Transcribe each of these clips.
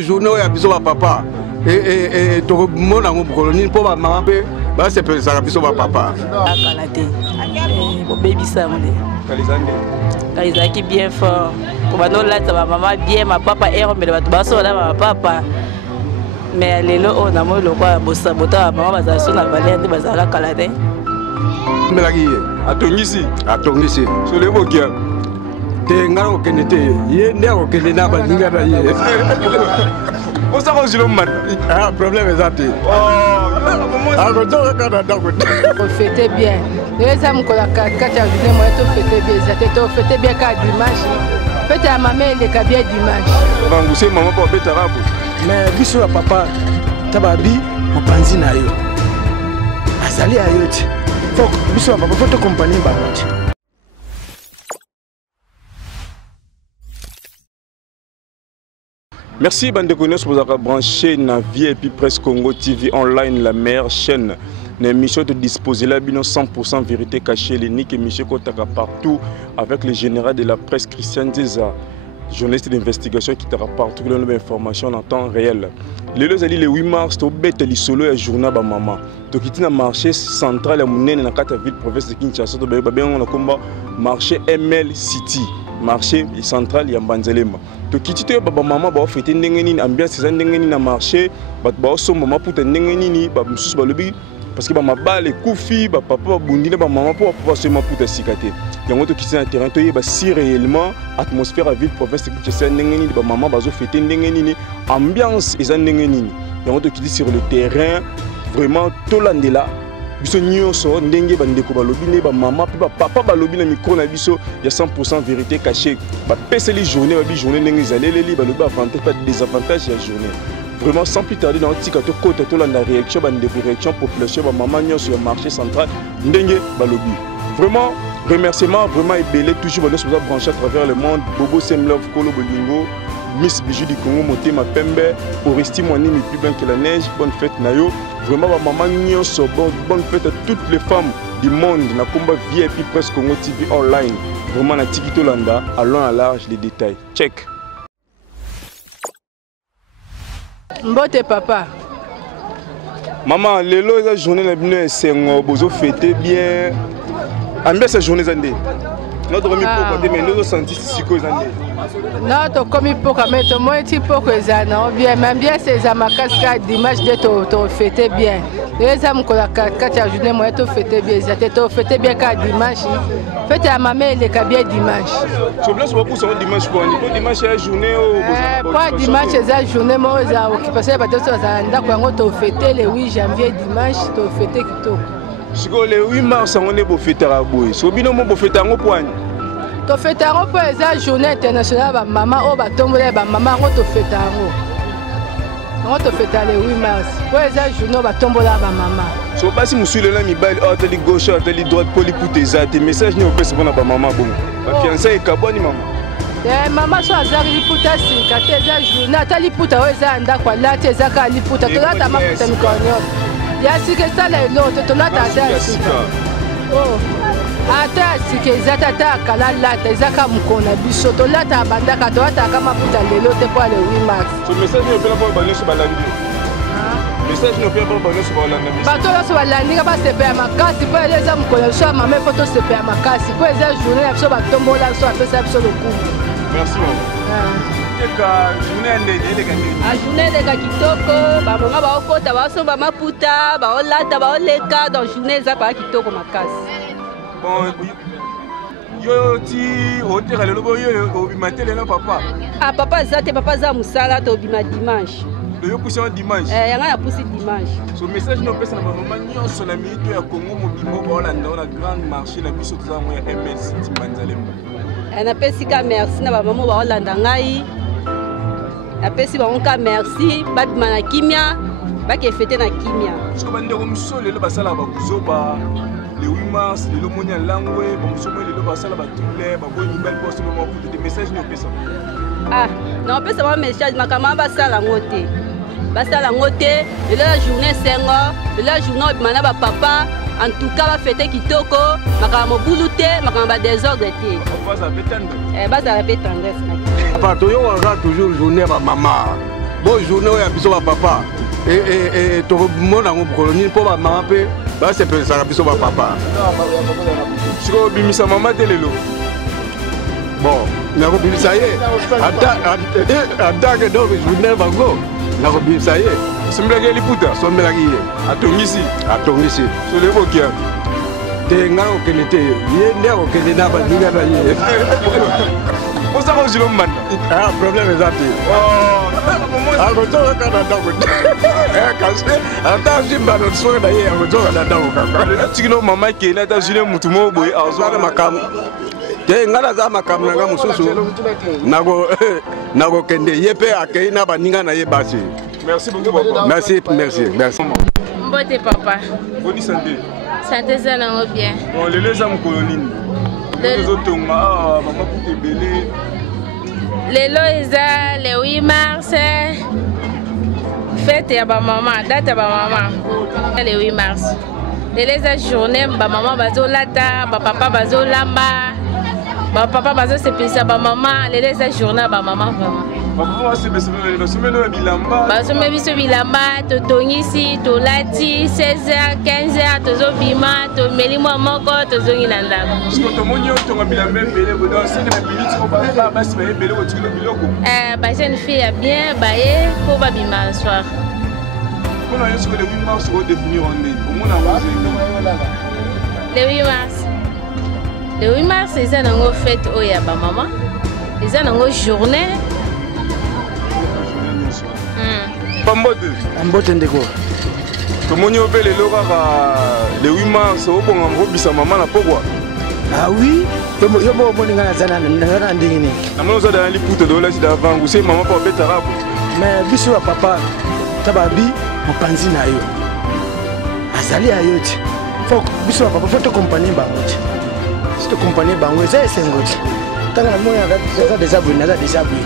journée ya biso ba papa et to mona ngo koloni po ba mama pe ba se pesa ka biso ba papa akala te bo baby samle kalizande qui bien fort ko bano la ta maman bien ma papa et mais ba baso la ma papa mais lelo on a mo lo kwa bosa bota maman baza so na valende bazala kala te melaki atongisi so le bokia te ngaro kenete ye ndeko kenena ba ninga da ye o sa ko jilo mat ah problème ezati alors donc quand on fêter bien les hommes ko la kata journée moi to fêter bien ezati to fêter bien ka dimanche fête à maman le ka bien dimanche banguse maman pour beta rabu mais biso ya papa tababi mopanzi na yo azali ayoti faut biso ya papa faut te accompagner bango. Merci bande de connaissances pour avoir branché na VIP Presse Congo TV online, la meilleure chaîne. Une émission de disposer là, 100% vérité cachée, les niques émissions qu'on partout avec le général de la presse Christian Deza, journaliste d'investigation qui t'aura partout les informations en temps réel. Le 8 mars, tu bête le solo et journal ba maman. Tu quittes le marché central à Mounene dans la ville province de Kinshasa, tu bien on a combat marché ML City. Marché central ya Mbanzelema to kitito baba mama ba fete ndenge nini ambiance za ndenge nini na marché ba so mama puta ndenge nini ba mususu ba lobi parce que ba mabale kufi ba papa ba bundina ba mama pour so ma puta sikate yango to kitisa na terrain to yeba si réellement atmosphère à ville province de Kinshasa ndenge nini ba mama ba zo fete ndenge nini ambiance eza ndenge nini yango to kitisi sur le terrain vraiment tolandela biso nyonso ndenge bandeko balobi ne ba mama pe ba papa balobi na micro na biso ya 100% vérité cachée ba peseli journée ba bi journée ndenge ezaleli balobi avantage pas désavantage ya journée vraiment sans plus tarder dans tika to côté to la réaction bandeko réaction population ba mama nyonso ya marché central ndenge balobi vraiment remerciement vraiment ebelé toujours bonne chose branché à travers le monde Bobo Semlove Kolo Bolingo Miss Bijou du Congo Motema Pembe Oresti Mwanini plus bien que la neige bonne fête nayo. Vraiment, maman nyonso bonne fête à toutes les femmes du monde. Na combat VIP Presse Congo TV online. Vraiment, na Tikito Landa, allons à large les détails. Check. Mbote papa. Maman, lelo la journée la bien c'est bozo fêter bien. Ambiance la journée zandé. Notre ami pour côté mais nous senti si quoi zandé. Non, comme il faut quand même, moi il faut que ça non bien, même bien c'est ça ma cascade dimanche de to fêter bien. Les hommes qu'on a quatre journées moi to fêter bien, ça to fêter bien quand dimanche. Fête à maman le bien dimanche. Tu blesses beaucoup sur dimanche pour dimanche la journée au pas dimanche la journée moi ça occupation ba to ça ndako to fêter le 8 janvier dimanche to fêter kito. Siko le 8 mars on est beau fêter à boy. So bino mo beau fêter ngo poani. To fêter ngo pour la journée internationale ba maman o ba tombola ba maman ngo to fêter ngo. Ngo to fêter le 8 mars. Pour la journée ba tombola ba maman. So basi musule la mibali ateli gauche ateli droite pour l'écouter ça tes messages ni au pèse pour na ba maman bon. Ba fiancé e kaboni maman. Maman so azali liputa sika te za journée atali puta o za ndako la te za ka liputa to lata maputa mikonyo. Ya sika sala loto to lata za sika. Oh. Ata sike zata ta kala lata ezaka mukona biso to lata bandaka to ata kama puta lelo te pour le 8 mars. Ce message ne peut pas banner sur balandi. Message ne peut pas banner sur balandi. Bato la so balandi ka ba se pe makasi pour les hommes ko so mama photo se pe makasi pour les journée so ba tombola so apesa biso le coup. Merci maman. Keka journée ndenge ndenge. A journée de kitoko ba monga ba okota ba so ba maputa ba olata ba oleka dans journée za ba kitoko makasi. Bon, yo ti hôtel le lobo yo obimatele na papa. Ah papa zate papa za musala to bima dimanche. Yo pousse un dimanche. Yanga ya pousse dimanche. So message no pesa na maman nyonso na minute ya Congo mobimbo ba Holanda na grande marché na biso za mo ya MS City Mbanzelema. Na pesi ka merci na ba maman ba Holanda ngai. Na pesi ba onka merci ba bima na kimia ba ke fêter na kimia. So bande ko musole le basala ba kuzoba. Le 8 mars, le Lomonia Langwe, le Basala Batoulé, une belle poste pour des messages nous pèsent. Ah, non, peut savoir message, ma camarade Basala Ngote. Basala Ngote, la journée 5 heures, la journée Manaba Papa, en tout cas, va fêter Kitoko, ma camarade Boulouté, ma camarade désordre. Basala Pétendre. Basala Pétendre. Papa, tu as toujours journée à maman. bon journée oyo ya biso bapapa tomona yango bokolo nini mpo bamama mpe basepelesaka biso bapapa sikoyo obimisa mama te lelo bon nakobimisa ye atake donc journée bango nakobimisa ye sombelaki eliputa sombelaki ye atongisi solo ebokia te ngai nakokende te ye nde akokende na baninga na ye osaka ozilo mbanda problème eza te akozoka na ndako te ata azimbana soki na ye akozoka na ndako kaka tikino mama ekende ata zile mutu moko boye azwaka makambo te ngai naza makambo na ngai mosusu nakokende ye mpe akei na baninga na ye basi. Merci beaucoup papa. Merci. Mbote papa. Bonne santé. Santé ça nango bien. Bon lelo za mkolonini. Lezo tonga mama puté belé. Lelo eza le 8 mars. Fête ya ba maman, date ya ba maman. Le 8 mars. Lelo eza journée ba maman bazo lata, ba papa bazo lamba. Ba papa bazo se pesa ba maman, lelo eza journée ba maman vraiment. Basome biso bilamba totongisi tolati 16h 15h tozobima tomeli mwa moko tozongi na ndako. Ba jeune fille ya bien baye po babima soir. Le 8 mars eza nango fête oyo ya ba maman, eza nango journée. Mbote ndeko tomoni ope lelo kaka le 8 mars obonga mobisa mama na pokwa. Ah oui, yo mo moni ngana zana na ndingi ni namona oza dana liputa dola si davangu se mama pa obeta rapo mais biso wa papa tababi mopanzi na yo azali ayo ti faut biso wa papa faut te accompagner bango ti si te accompagner bango eza esengo ti tanga na mona za déjà bu na za déjà bu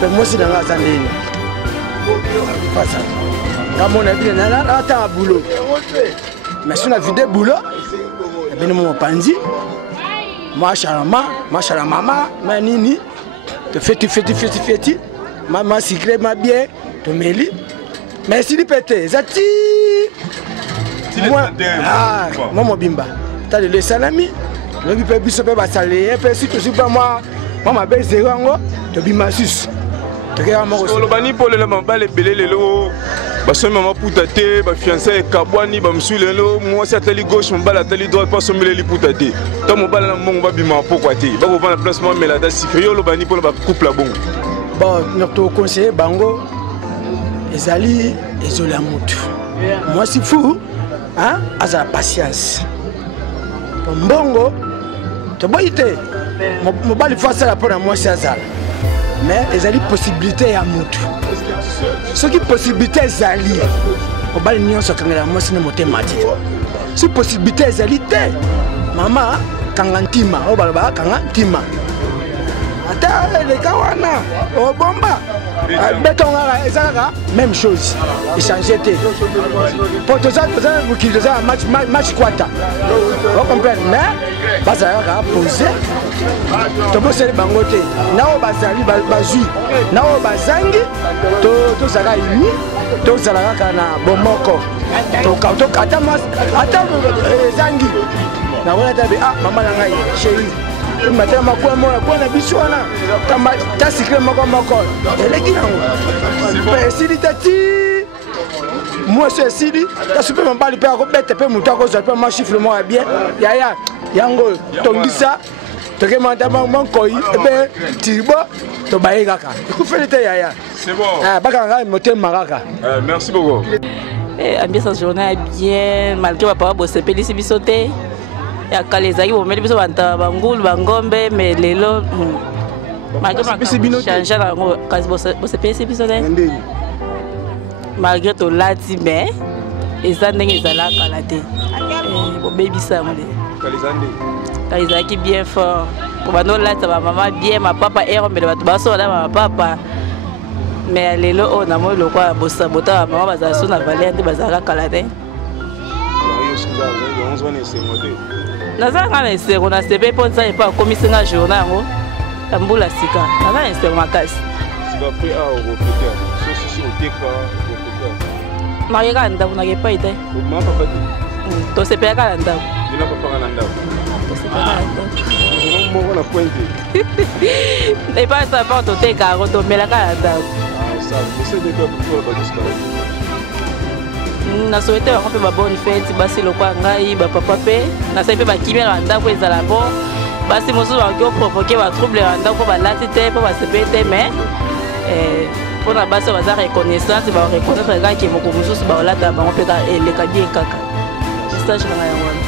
pe moi si na za ndini pasa kamona bien na ata boulot mais si on a vidé boulot et bien mon panzi machallah maman manini te feti maman secret ma bien to meli mais si pété zati moi moi mobimba ta le salami le bi biso pe ba salé pe si to pas moi ma be zéro ngo to bima sus. olobani mpo lelo mabala ebele lelo basomi mama puta te bafiançai ekabwani bamosui lelo mwasi atali gauche mobala atali droite mpo asombeleli puta te to mobala na mbongo babima pokwa te bakovanda place mo amela ata sikre yo olobani mpona bacouple ya bongo bon toconseille bango ezali ezolo ya motu mwasi fu azala patience po mbongo toboyi te mobali fo asala mpona mwasi azala mais ezali possibilité ya mutu soki possibilité ezali obali nyonso akangela mwasi na motema te si possibilité ezali te mama kanga ntima oyo balobaka kanga ntima ata eleka wana obomba betongaka eza kaka même chose échange te po toza mokili toza match kwata ocomprendre mais bazala kaka pose toboseli bango te nao bazali bazwi nao bazangi tozala ini tozala kaka na bomoko ata ezangi nawana tabe mama na ngai chéri matema makwa mona kuna biso wana kama tasikre moko eleki nango esili tati mwasi esili tasupe mabali mpe akobete mpe moto akozwa mpe machifle moko ya bien yaya yango tongisa tokemata mankoi epe tiribo tobaye kaka ekufeli te yaya bakanga ngai motema kaka. Merci beaucoup. Ambiance journée bien malgré papa bosepelisi biso te ya kala ezalaki bomeli biso banta bangulu bangombe mais lelo change nango kasi bosepelisi biso te malgré tolati mais eza ndenge ezala kala te bobebisa yango te kala ezalaki bien fort po bandolata bamama bien mapapa erombele bato basola bamapapa mais lelo oyo namoi lokwa bosabota bamama bazala so na valeur nde bazalaka kala te nazalaka na esengo na sepe mpo nzambe mpo akomisinga journée yango ya mbula sika naza na esengo makasi si oteka okota nakeka na ndako nakepa ite mama papa te tosepelaka na ndako bina papa na ndako tosepelaka na ndako moko na pointe epasa mpo totekako tomelaka na ndako nasouete bango mpe baboni fete basi lokwa ngai bapapa mpe nasali mpe bakimia na ndako ezala bon basi mosusu bakoki oprovoke batrouble na ndako mpo balati te mpo basepeli te mais mpona basi oyo baza reconnaissance bareconnaître kaka moko mosusu baolata bango mpe eleka bien kaka message na ngai yango wana.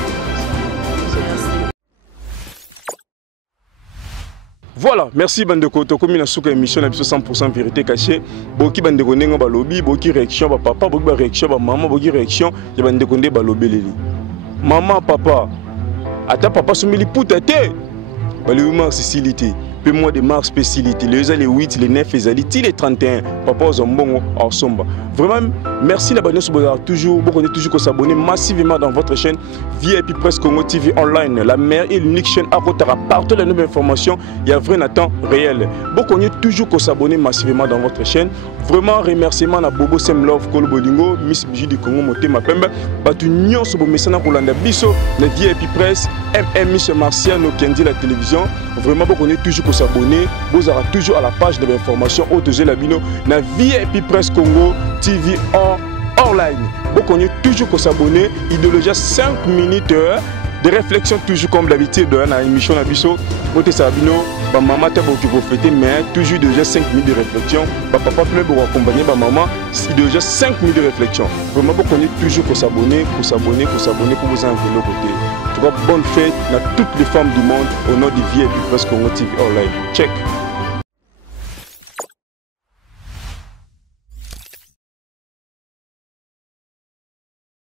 Voilà, merci Bandeko. Tokomi na souka émission na biso 100% vérité cachée. Boki Bandeko nengo balobi, boki réaction ba papa, boki ba réaction ba maman, boki réaction ya Bandeko nde balobeleli. Maman, papa, ata papa someli puta te. Balobi mar Sicilité. Peu mois de mars spécialité. Les 8, les 9, les 31. Papa Ozombongo Osomba. Vraiment, merci la bonne toujours. Vous connaissez toujours que s'abonner massivement dans votre chaîne VIP Presse Congo TV Online. La meilleure et l'unique chaîne à Rotara. Partout la nouvelle information, il y a vrai temps réel. Vous connaissez toujours que s'abonner massivement dans votre chaîne. Vraiment, remerciement à Bobo Semlove, Kolo Bolingo, Miss Biji du Congo, Moté Mapembe. Batu Nyon, Sobo Messana Rolanda Bisso, la VIP Presse, MM Martial, Kendi la télévision. Vraiment, vous connaissez toujours que s'abonner. Vous aurez toujours à la page de l'information au-dessus de la bino. La VIP Presse Congo TV online. Vous connaissez toujours que s'abonner. Idéologie 5 minutes de réflexion, toujours comme d'habitude dans l'émission Nabiso. Côté Sabino, maman t'a beaucoup fêté, mais toujours déjà 5 minutes de réflexion. Papa peut vous accompagner, maman, c'est déjà 5 minutes de réflexion. Vraiment, vous connaissez toujours que s'abonner, pour vous enlever le côté. En tout cas, bonne fête à toutes les femmes du monde au nom du VIP Presse Congo TV online. Check.